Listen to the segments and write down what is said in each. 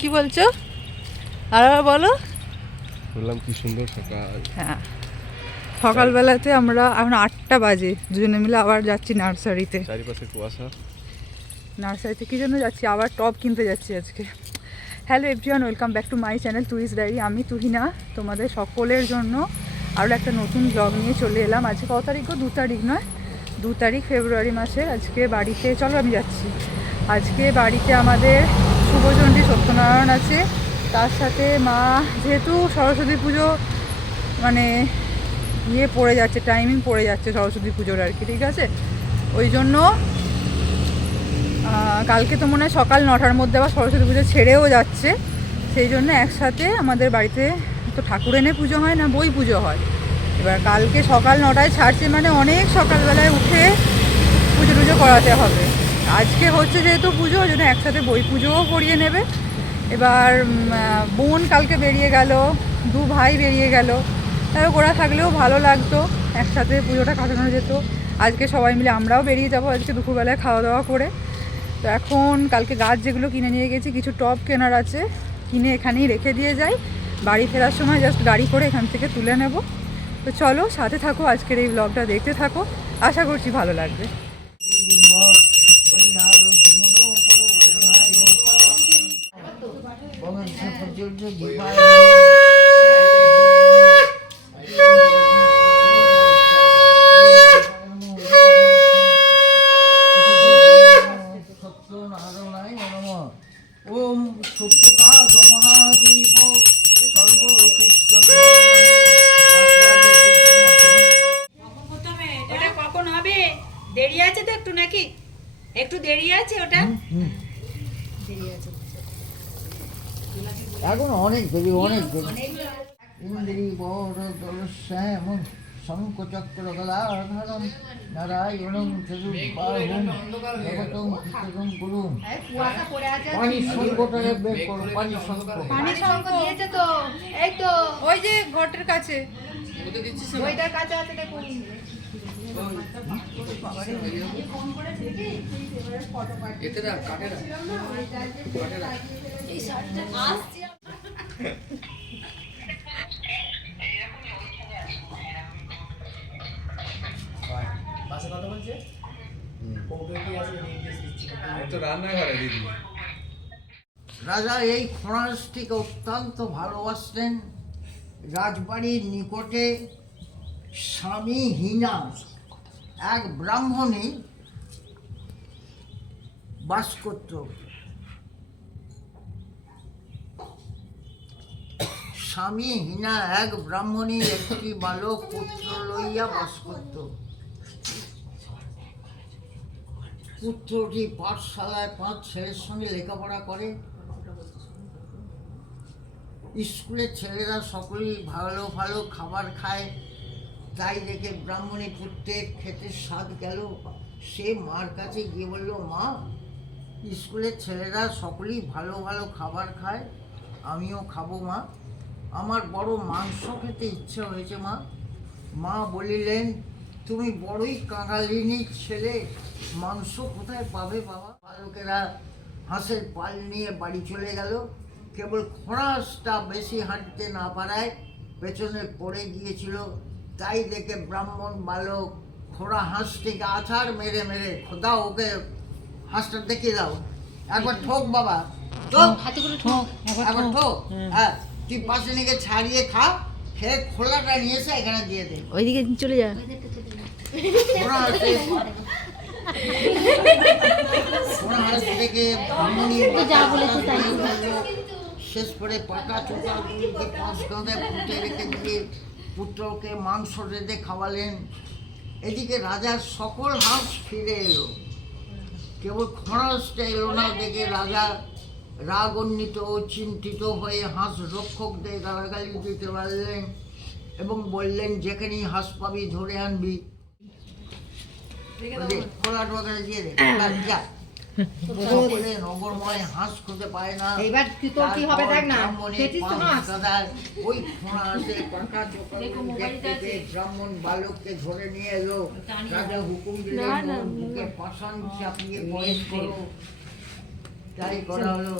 কি বলছো? আর বলো। বললাম কি সুন্দর সকাল। হ্যাঁ। সকালবেলাতে আমরা এখন আটটা বাজে দুজনে মিলে আবার যাচ্ছি নার্সারিতে। চারিপাশে কুয়াশা। নার্সারিতে কী জন্য যাচ্ছি? আবার টপ কিনতে যাচ্ছি আজকে। Hello everyone welcome back to my channel টুইস diary আমি তুহিনা তোমাদের সকলের জন্য আরও একটা নতুন ব্লগ নিয়ে চলে এলাম। আজকে কত তারিখ গো? দু তারিখ নয়। দু তারিখ ফেব্রুয়ারি মাসের আজকে বাড়িতে চলো আমি যাচ্ছি। আজকে বাড়িতে আমাদের শুভচণ্ডী সত্যনারায়ণ আছে। তার সাথে মা, যেহেতু সরস্বতী পুজো মানে ইয়ে পড়ে যাচ্ছে টাইমিং পড়ে যাচ্ছে সরস্বতী পুজোর আর কি, ঠিক আছে? ওই জন্য কালকে তো মনে হয় সকাল নটার মধ্যে আবার সরস্বতী পুজো ছেড়েও যাচ্ছে। সেই জন্য একসাথে আমাদের বাড়িতে তো ঠাকুর এনে পুজো হয় না, বই পুজো হয়। এবার কালকে সকাল নটায় ছাড়ছে মানে অনেক সকালবেলায় উঠে পুজো টুজো করাতে হবে। আজকে হচ্ছে যেহেতু পুজো, ওই জন্য একসাথে বই পুজোও করিয়ে নেবে। এবার বোন কালকে বেরিয়ে গেল, দু ভাই বেরিয়ে গেল। তাহলে ওরা থাকলেও ভালো লাগতো, একসাথে পুজোটা কাটানো যেত। আজকে সবাই মিলে আমরাও বেরিয়ে যাব আজকে দুপুরবেলায় খাওয়া দাওয়া করে। তো এখন কালকে গাছ যেগুলো কিনে নিয়ে গেছি, কিছু টপ কেনার আছে, কিনে এখানেই রেখে দিয়ে যাই। বাড়ি ফেরার সময় জাস্ট গাড়ি করে এখান থেকে তুলে নেব। তো চলো, সাথে থাকো, আজকের এই ব্লগটা দেখতে থাকো। আশা করছি ভালো লাগবে। ওম সুপ্রকাশ মহাদীপ হবে? দেরি আছে তো একটু নাকি? একটু দেরি আছে ওটা? এখন অনেক দেরি অনেক দেরি। ইন্দ্রি বড় শ্যাম শঙ্কচক্র গদাধরম নারায়ণং চতুর্বাহুম গুরুম পানি সংকটে বের করো পানি সংকট। পানি শঙ্খ দিয়েছে তো। এই তো। ওই যে ঘটের কাছে। ওইটার কাছে আছে দেখুন। তো রান্নাঘরে দিদি। রাজা এই খোঁড়াসটিকে অত্যন্ত ভালোবাসতেন। রাজবাড়ির নিকটে স্বামীহীনা এক ব্রাহ্মণী বাস করত। স্বামীহীনা এক ব্রাহ্মণী, একটি বালক, পুত্র লইয়া বাস করত। পুত্রটি পাঠশালায় পাঁচ ছেলের সঙ্গে লেখাপড়া করে। স্কুলের ছেলেরা সকলেই ভালো ভালো খাবার খায়। তাই দেখে ব্রাহ্মণী পুত্রের খেতে স্বাদ গেল। সে মার কাছে গিয়ে বলল, মা, স্কুলের ছেলেরা সকলেই ভালো ভালো খাবার খায়। আমিও খাব, মা। আমার বড় মাংস খেতে ইচ্ছে হয়েছে মা। মা বলিলেন তুমি বড়ই কাঙালিনী ছেলে মাংস কোথায় পাবে বাবা? বালকেরা হাঁসের পাল নিয়ে বাড়ি চলে গেল। কেবল খোঁড়াসটা বেশি হাঁটতে না পারায় পেছনে পড়ে গিয়েছিল। তাই দেখে ব্রাহ্মণ বালক খোড়া হাঁসটিকে আছাড় মেরে মেরে খোদা ওকে হাঁসটা দেখিয়ে দাও। একবার ঠোক বাবা। ঠোক। একবার ঠোক। হ্যাঁ। নিয়ে ছাড়িয়ে খা খেয়ে খোলাটা নিয়ে এসে এখানে দিয়ে দে। ওইদিকে চলে যা। শেষ করে পাকা চোখা পাঁচ কাঁধে ফুটে রেখে দিয়ে পুত্রকে মাংস রেঁধে খাওয়ালেন। এদিকে রাজার সকল হাঁস ফিরে এলো। কেবল খরচটা এলো না দেখে রাজা রাগান্বিত ও চিন্তিত হয়ে হাঁস রক্ষকদের গালাগালি দিতে পারলেন এবং বললেন যেখানেই হাঁস পাবি ধরে আনবি। খোলা টোকা দিয়ে দে। যা। সকলে নগরময় হাঁস খুঁজে পায় না। এইবার কি তোর কি হবে দেখ না। ব্রাহ্মণের খেতিস তো পাঁচ হাঁস? গাদায় ওই খোঁড়া পাকা দেখতে ব্রাহ্মণ বালককে ধরে নিয়ে এলো। রাজা হুকুম দিলেন পাষাণ চাপিয়ে বয়স করো। তাই করা হলো।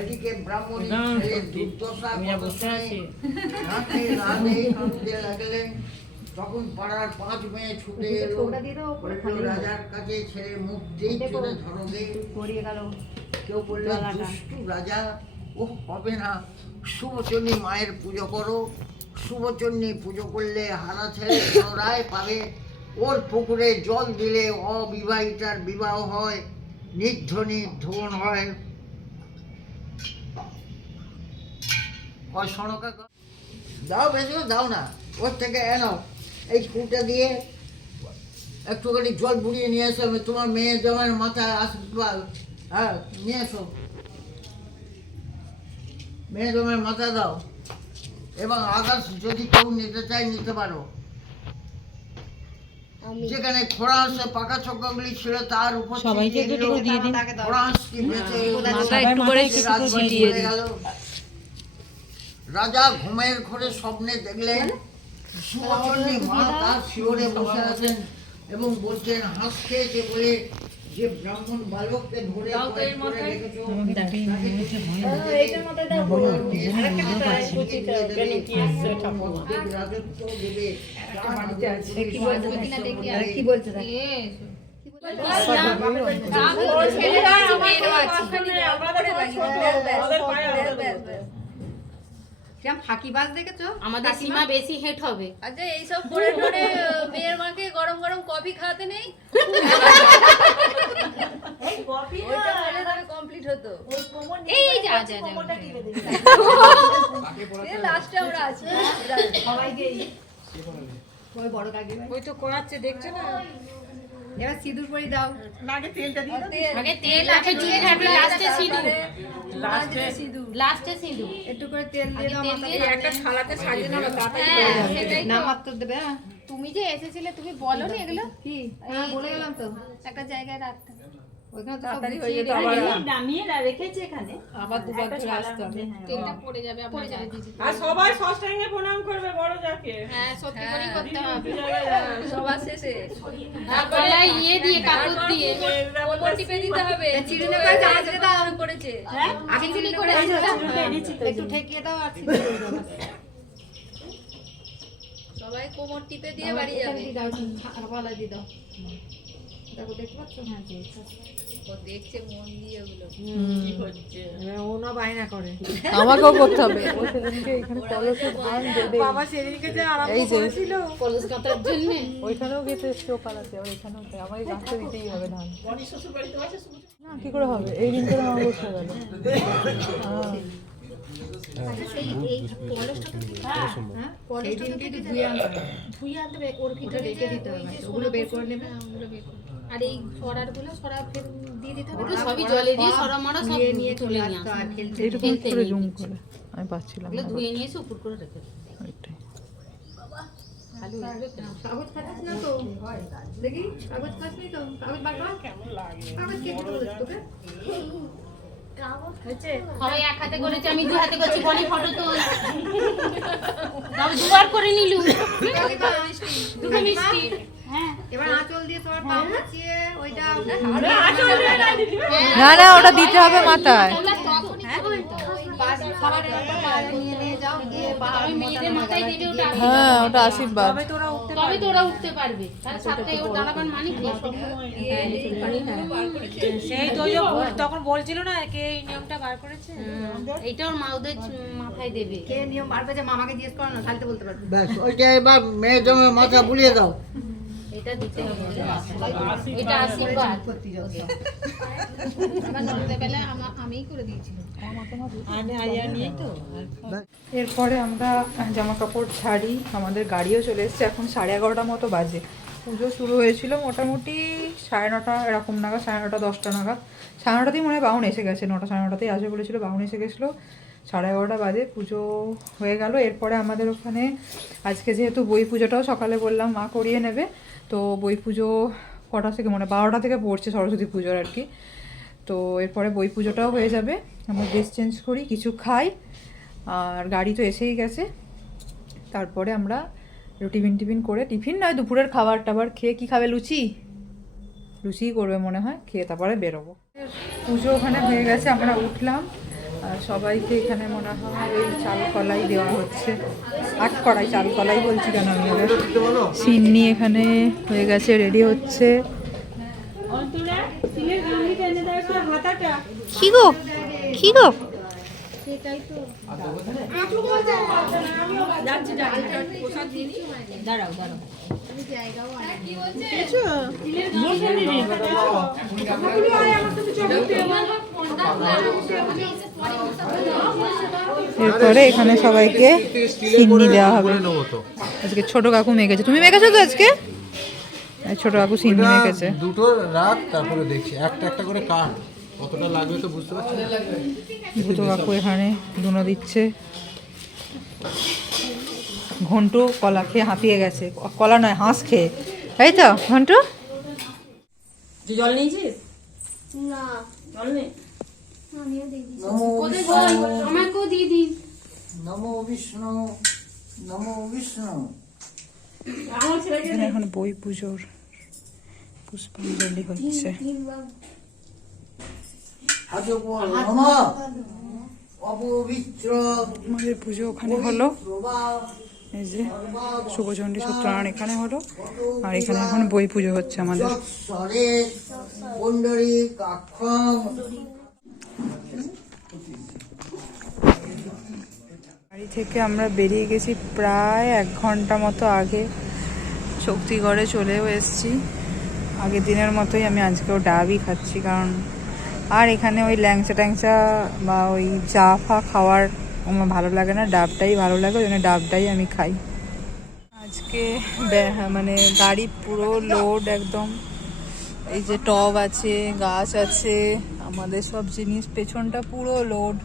এদিকে ব্রাহ্মণী দুর্দশা রাতে রাতে কাঁদতে লাগলেন তখন পাড়ার পাঁচ মেয়ে ছুটে এলো। রাজার কাছে ছেলে মুখ দিয়ে চলে ধরবে কেউ বলল দুষ্টু রাজা। ও হবে না। শুভচন্ডী মায়ের পুজো করো। শুভচন্ডী পুজো করলে হারা ছেলে রায় পাবে। ওর পুকুরে জল দিলে অবিবাহিতার বিবাহ হয়। নির্ধনী ধন হয়। দাও বেশি দাও না, ওর থেকে এনো এই কুটা দিয়ে একটুখানি জল বুড়িয়ে নিয়ে এসো, আমি তোমার মেয়ে জমার মাথায় আসবা হ্যাঁ নিয়ে এসো। মেয়ে জমার মাথা দাও, এবং আকাশ যদি কেউ নিতে চায়, নিতে পারো। যেখানে খোরাস পাকা ছক্কাগুলি ছিল তার উপর সবাইকে দিয়ে দিন। খোরাস কি একটু করে ছিটিয়ে গেল। রাজা ঘুমের ঘরে স্বপ্নে দেখলেন সুবর্ণী মা তার শিওরে বসে আছেন এবং বলছেন হাঁস খেয়েছে বলে যে ব্রাহ্মণ বালককে ধরে কয়েক করে রেখেছো, তাকে এইটার মধ্যে রাজত্ব দেবে কি বলছে কিরম ফাঁকিবাজ দেখেছ? আমাদের সীমা বেশি হেট হবে। আচ্ছা এইসব করে করে মেয়ের মাকে গরম গরম কফি খাওয়াতে নেই? ওইটা কমপ্লিট হতো। এই যা যা যা লাস্টে আমরা আছি। ওই বড় কাকি ওই তো করাচ্ছে দেখছ না? এবার সিঁদুর পরি দাও। আগে তেল। আছে চুলে ঢাকবে লাস্টে সিঁদুর। লাস্টে সিঁদুর। একটু করে তেল দিয়ে দাও মাথা একটা থালাতে সাজিয়ে নাও তাড়াতাড়ি না সেটাই নাম মাত্র দেবে হ্যাঁ। তুমি যে এসেছিলে তুমি বলো না এগুলো? কি? হ্যাঁ বলে গেলাম তো। একটা জায়গায় রাখতে ওইখানে তাড়াতাড়ি হয়ে যেত আবার নামিয়ে রেখেছে এখানে। আবার দুবার ধরে আসতে হবে। তেলটা পড়ে যাবে পড়ে যাবে আর সবাই ষষ্ঠাঙ্গে প্রণাম করবে বড় যাকে। হ্যাঁ সত্যি করেই করতে হবে। সবার শেষে। আর ইয়ে দিয়ে কাপড় দিয়ে। কোমর টিপে দিতে হবে। চিরুনি করে চামচ দিয়ে দাও। শুরু করেছে। আগে চুলি করে একটু ঠেকিয়ে দাও আর ছিটিয়ে দিয়ে দাও সবাই কোমর টিপে দিয়ে বাড়ি যাবে। দাও দাও। দেখো দেখতে পাচ্ছ? হ্যাঁ ও দেখছে মন দিয়ে ওগুলো। ওনা বায়না করে। আমাকেও করতে হবে। এখানে কলসে ধান দেবে। বাবা সেদিনকে যে আরাম এই কলস কাতার জন্য? ওইখানেও গেছে স্টো কালাতে আর এখানেও তাই আমাকে গাছটা দিতেই হবে ধান না কি করে হবে? এই দিন করে আমার বসে গেল। হ্যাঁ হবে। ধুয়ে আনতে হবে ওর ভিতরে রেখে দিতে হবে। ওগুলো বের করে নেবে। ওগুলো বের করো। আর এই সরারগুলো সরা ফের দিয়ে দিতে হবে। সবই জলে দিয়ে সরা মরা সব নিয়ে নিয়ে চলে নিয়ে ফেলতে করে জুম করে আমি পাচ্ছিলাম এগুলো ধুয়ে নিয়ে এসে উপর করে রেখে ওইটাই। আমি দু হাতে করছি বনি ফটো তো দুবার করে নিলু দুটো মিষ্টি। এবার আঁচল দিয়ে তোমার পা মুছিয়ে ওইটা না না ওটা দিতে হবে মাথায়। ওটা হ্যাঁ ওটা আশীর্বাদ। তবে উঠতে পারবে। মানে সেই তো তখন বলছিল না কে এই নিয়মটা বার করেছে? এইটা ওর মা ওদের মাথায় দেবে। কে নিয়ম পারবে যে মামাকে জিজ্ঞেস করো না বলতে পারবে। ব্যাস ওইটা এবার মেয়ে জমে মাথা বুলিয়ে দাও। এটা দিতে হবে। এটা আশীর্বাদ। করতে যাও আমার ননদের বেলায় আমা- আমিই করে দিয়েছিলাম। এরপরে আমরা জামা কাপড় ছাড়ি আমাদের গাড়িও চলে এসেছে এখন সাড়ে এগারোটা মতো বাজে। পুজো শুরু হয়েছিল মোটামুটি সাড়ে নটা এরকম নাগাদ সাড়ে নটা দশটা নাগাদ। সাড়ে নটাতেই মনে হয় বাউন এসে গেছে নটা সাড়ে নটাতেই আসবে বলেছিল বাউন এসে গেছিল। সাড়ে এগারোটা বাজে পুজো হয়ে গেল। এরপরে আমাদের ওখানে আজকে যেহেতু বই পুজোটাও সকালে বললাম মা করিয়ে নেবে। তো বই পুজো কটা থেকে মানে বারোটা থেকে পড়ছে সরস্বতী পুজোর আর কি। তো এরপরে বই পুজোটাও হয়ে যাবে। আমরা ড্রেস চেঞ্জ করি, কিছু খাই, আর গাড়ি তো এসেই গেছে। তারপরে আমরা টিফিন টিফিন করে, টিফিন নয়, দুপুরের খাবার টাবার খেয়ে কি খাবে লুচি? লুচিই করবে মনে হয়, খেয়ে তারপরে বেরোবো। পুজো ওখানে হয়ে গেছে, আমরা উঠলাম। সবাইকে এখানে মনে হয় ওই চাল কলাই দেওয়া হচ্ছে। আট কড়াই চাল কলাই বলছি কেন আমি ওদের সিন্নি এখানে হয়ে গেছে রেডি হচ্ছে। কি গো? কি গো? এরপরে এখানে সবাইকে সিন্নি দেওয়া হবে। আজকে ছোট কাকু মেখেছে তুমি মেখেছো তো আজকে? ছোট কাকু সিন্নি মেখেছে দুটো রাখ তারপরে দেখছি। একটা একটা করে কাট কতটা লাগবে তো বুঝতে পারছি না। ছোট কাকু এখানে দুনো দিচ্ছে। ঘন্টু কলা খেয়ে হাঁপিয়ে গেছে। কলা নয় হাঁস খেয়ে। তাই তো ঘন্টু? জল নিয়েছিস? না। জল নেই আমিও দিয়ে দিই নমো আমাকেও দিয়ে দিন। নমো বিষ্ণু নমো বিষ্ণু। এখানে এখন বই পুজোর পুষ্পাঞ্জলি হচ্ছে। পুজো ওখানে হলো। এই যে শুভচণ্ডী সত্যনারায়ণ এখানে হলো। আর এখানে এখন বই পুজো হচ্ছে আমাদের। বাড়ি থেকে আমরা বেরিয়ে গেছি প্রায় এক ঘণ্টা মতো আগে। শক্তিগড়ে চলেও এসেছি। আগের দিনের মতোই আমি আজকেও ডাবই খাচ্ছি, কারণ আর এখানে ওই ল্যাংচা ট্যাংচা বা ওই চা ফা খাওয়ার আমার ভালো লাগে না, ডাবটাই ভালো লাগে, ওই জন্য ডাবটাই আমি খাই। আজকে মানে গাড়ি পুরো লোড একদম। এই যে টব আছে, গাছ আছে, আমাদের সব জিনিস, পেছনটা পুরো লোড